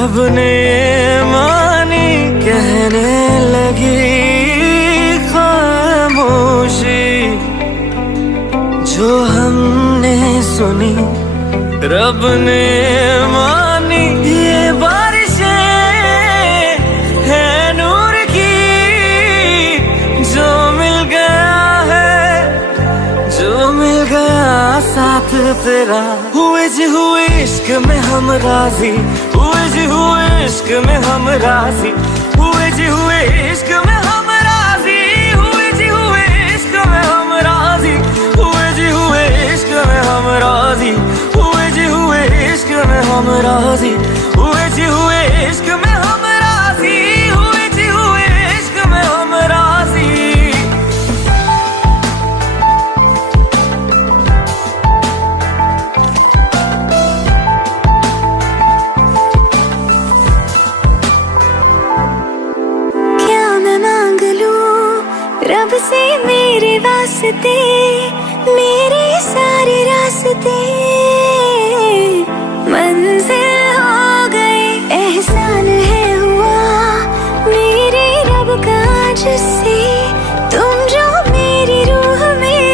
रब ने मानी कहने लगी खामोशी, जो हमने सुनी रब ने मानी। ये बारिशें है नूर की, जो मिल गया है, जो मिल गया साथ तेरा। हुए जी हुए इश्क में हम राजी, हुए जी हुए इश्क में हम राजी, हुए जी हुए इश्क में हम राजी, हुए जी हुए इश्क में हम राजी, हुए जी हुए इश्क में हम राजी, हुए जी हुए इश्क में हम राजी, हुए जी हुए इश्क में हम राजी, हुए जी हुए इश्क में हम राजी। रब से मेरे वास्ते, मेरे सारे रास्ते मंजिल हो गए। एहसान है हुआ मेरे रब का जिससे, तुम जो मेरी रूह में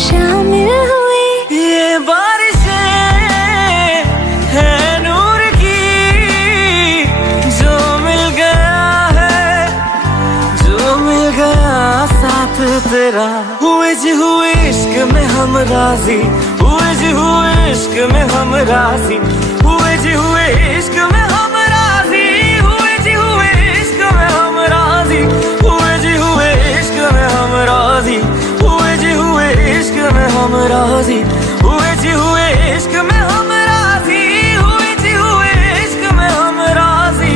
शामिल हुए। ये बारिशें है नूर की, जो मिल गया है, जो मिल गया साथ तेरा। हुए जी हुए इश्क में हम राजी, हुए जी हुए इश्क में हम राजी, हुए जी हुए इश्क में हम राजी, हुए जी हुए इश्क में हम राजी, हुए जी हुए इश्क में हम राजी, हुए जी हुए इश्क में हम राजी, हुए जी हुए इश्क में हम राजी, हुए जी हुए इश्क में हम राजी।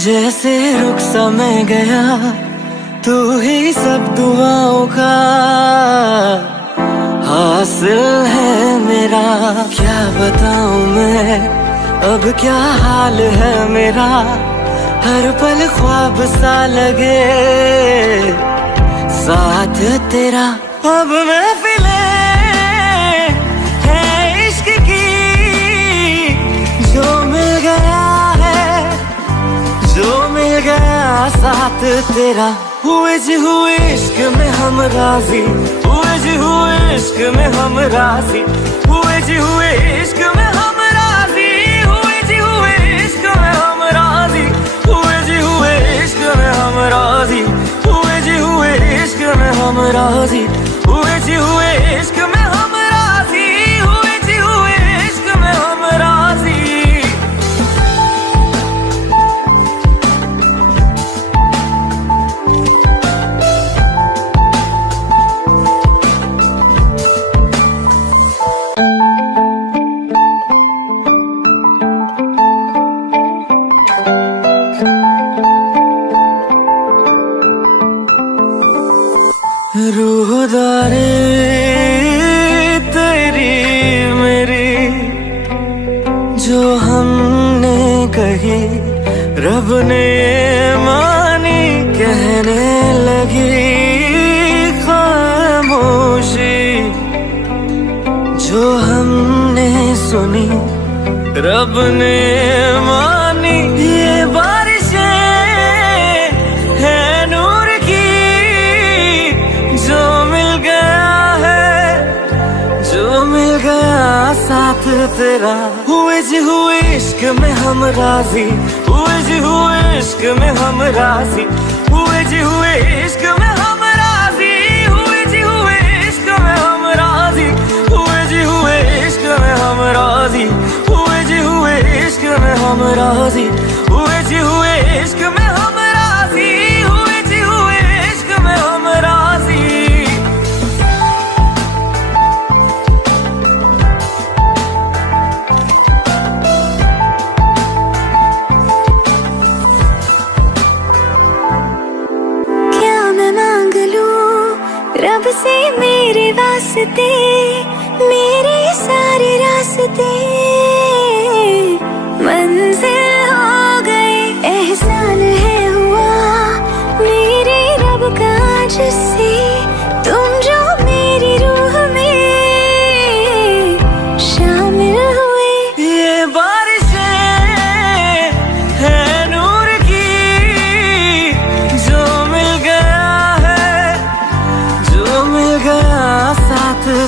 जैसे रुख सा मैं गया, तू ही सब दुआओं का हासिल है मेरा। क्या बताऊं मैं अब क्या हाल है मेरा, हर पल ख्वाब सा लगे साथ तेरा। अब महफिलें है इश्क की, जो मिल गया है, जो मिल गया साथ तेरा। हुए जी हुए इश्क में हम राजी, हुए जी हुए इश्क में हम राजी, हुए जी हुए इश्क में हम राजी, हुए जी हुए इश्क में हम राजी, हुए जी हुए इश्क में हम राजी, हुए जी हुए इश्क में हम राजी, हुए जी हुए इश्क में हम राजी, हुए जी हुए इश्क में हम राजी। रूहदारी तेरी मेरी, जो हमने कही रब ने मानी कहने लगी खामोशी, जो हमने सुनी रब ने मानी। ये बारिशें है नूर की, जो मिल गया है, जो मिल गया साथ तेरा। हुए जी हुए इश्क में हम राजी, हुए जी हुए इश्क में हम राजी, हुए जी हुए इश्क में हम राजी, हुए जी हुए इश्क में हम राजी, हुए जी हुए इश्क में हम राजी, हुए जी हुए इश्क में हम राजी, हुए जी हुए इश्क में हम राजी, हुए जी हुए इश्क में हम राजी। रब से मेरे वास्ते, मेरे सारे रास्ते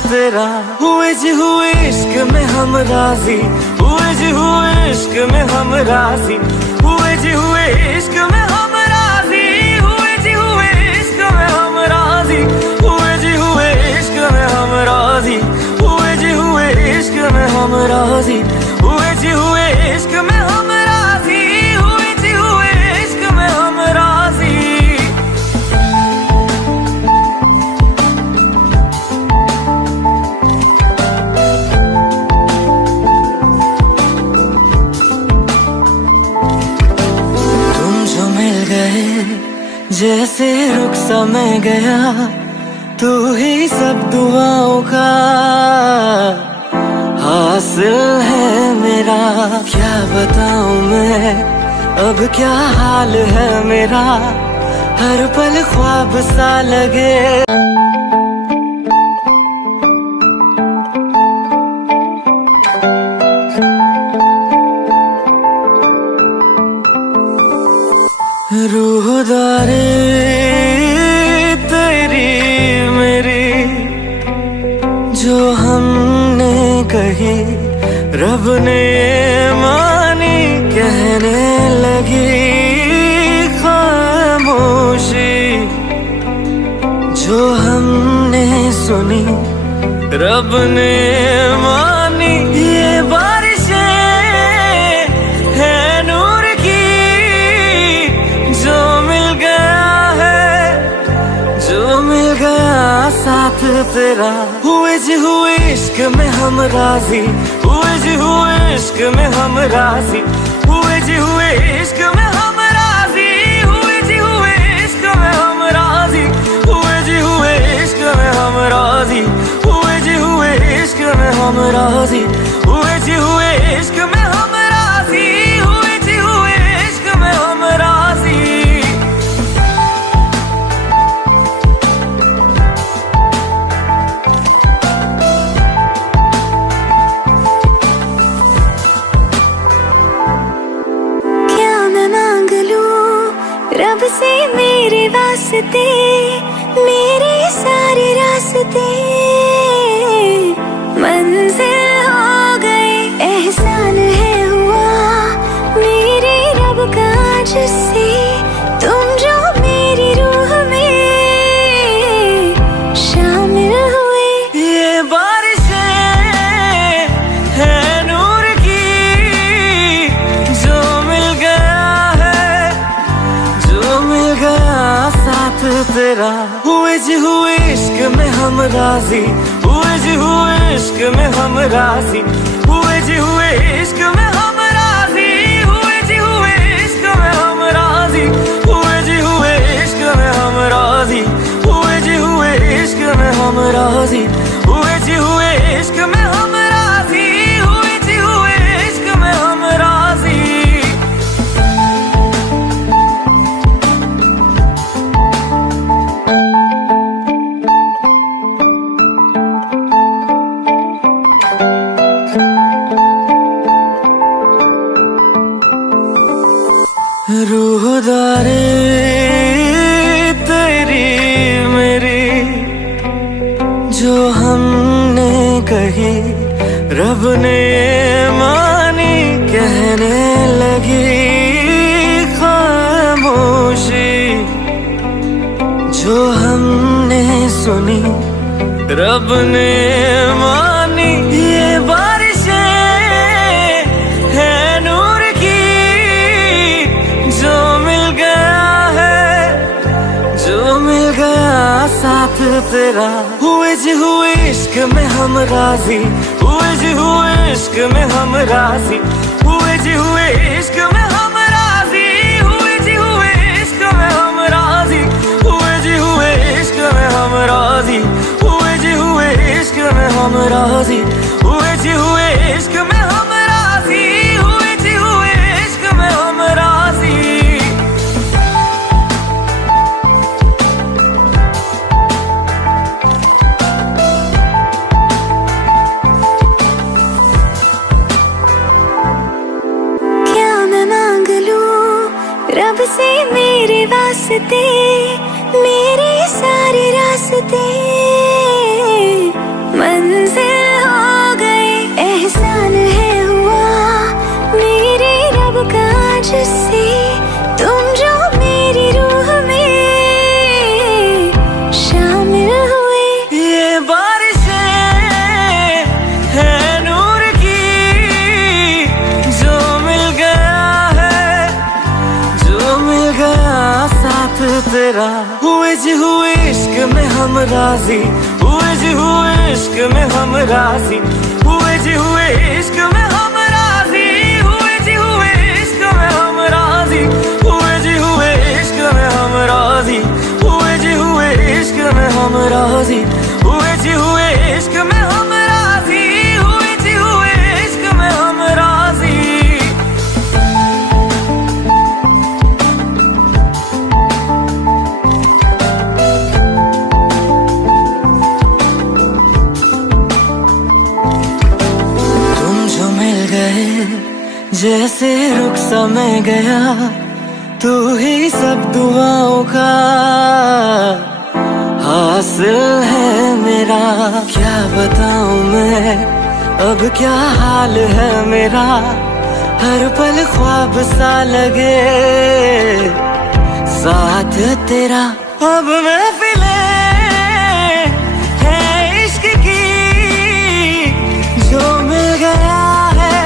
तेरा। हुए जी हुए इश्क में हम राजी, हुए जी हुए इश्क में हम राजी, हुए जी हुए इश्क में हम राजी, हुए जी हुए इश्क में हम राजी, हुए जी हुए इश्क में हम राजी, हुए जी हुए इश्क में हम राजी, हुए जी हुए इश्क में हम राजी, हुए जी हुए इश्क में हम राजी। जैसे रुख सा मैं गया, तू ही सब दुआओं का हासिल है मेरा। क्या बताऊं मैं अब क्या हाल है मेरा, हर पल ख्वाब सा लगे। रूहदारे तेरी मेरी जो हमने कही, रब ने मानी कहने लगी खामोशी। जो हमने सुनी रब ने मानी, ये बारिशें है नूर की, जो मिल गया है, जो मिल गया साथ तेरा। हुए जी हुए इश्क में हम राजी, हुए जी हुए इश्क में हम राजी, हुए जी हुए इश्क में हम राजी, हुए जी हुए इश्क में हम राजी, हुए जी हुए इश्क में हम राजी, हुए जी हुए इश्क में हम राजी, हुए जी हुए इश्क में हम राजी, हुए जी हुए इश्क में हम राजी। क्या मैं मांग लूं रब से मेरे वास्ते, मेरे सारे रास्ते मंजिल हो गए। एहसान है हुआ मेरे रब का जिससे, तुम जो मेरी रूह में शामिल हुए। ये बारिशें है नूर की, जो मिल गया है, जो मिल गया साथ तेरा। हुए जी हुए इश्क में हम राजी, हुए जी हुए इश्क में हम राजी, हुए जी हुए इश्क में हम राजी, हुए जी हुए इश्क में हम राजी, हुए जी हुए इश्क में हम राजी, हुए जी हुए इश्क में हम राजी, हुए जी हुए इश्क में हम राजी, हुए जी हुए इश्क में हम राजी। रूहदारे तेरी मेरी जो हमने कही, रब ने मानी कहने लगी खामोशी। जो हमने सुनी रब ने मानी, ये बारिशें है नूर की, जो मिल गया है, जो मिल गया साथ तेरा। हुए जी हुए इश्क में हम राजी, हुए जी हुए इश्क में हम राजी, हुए जी हुए इश्क में हम राजी, हुए जी हुए इश्क में हम राजी, हुए जी हुए इश्क में हम राजी, हुए जी हुए इश्क में हम राजी, हुए जी हुए इश्क में हम राजी, हुए जी हुए इश्क में हम राजी। क्या मैं मांग लूं रब से मेरे वास्ते, मेरे सारे रास्ते तेरा। हुए जी हुए इश्क में हम राजी, हुए जी हुए इश्क में हम राजी, हुए जी हुए इश्क में हम राजी, हुए जी हुए इश्क में हम राजी, हुए जी हुए इश्क में हम राजी, हुए जी हुए इश्क में हम राजी, हुए जी हुए इश्क में हम राजी, हुए जी हुए इश्क में हम राजी। तुम जो मिल गए जैसे रुख समय गया, तू ही सब दुआओं का हासिल है मेरा। क्या बताऊं मैं अब क्या हाल है मेरा, हर पल ख्वाब सा लगे साथ तेरा। अब महफिले है इश्क की, जो मिल गया है,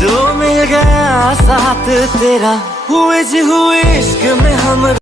जो मिल गया साथ तेरा। हुए जी हुए इश्क में हम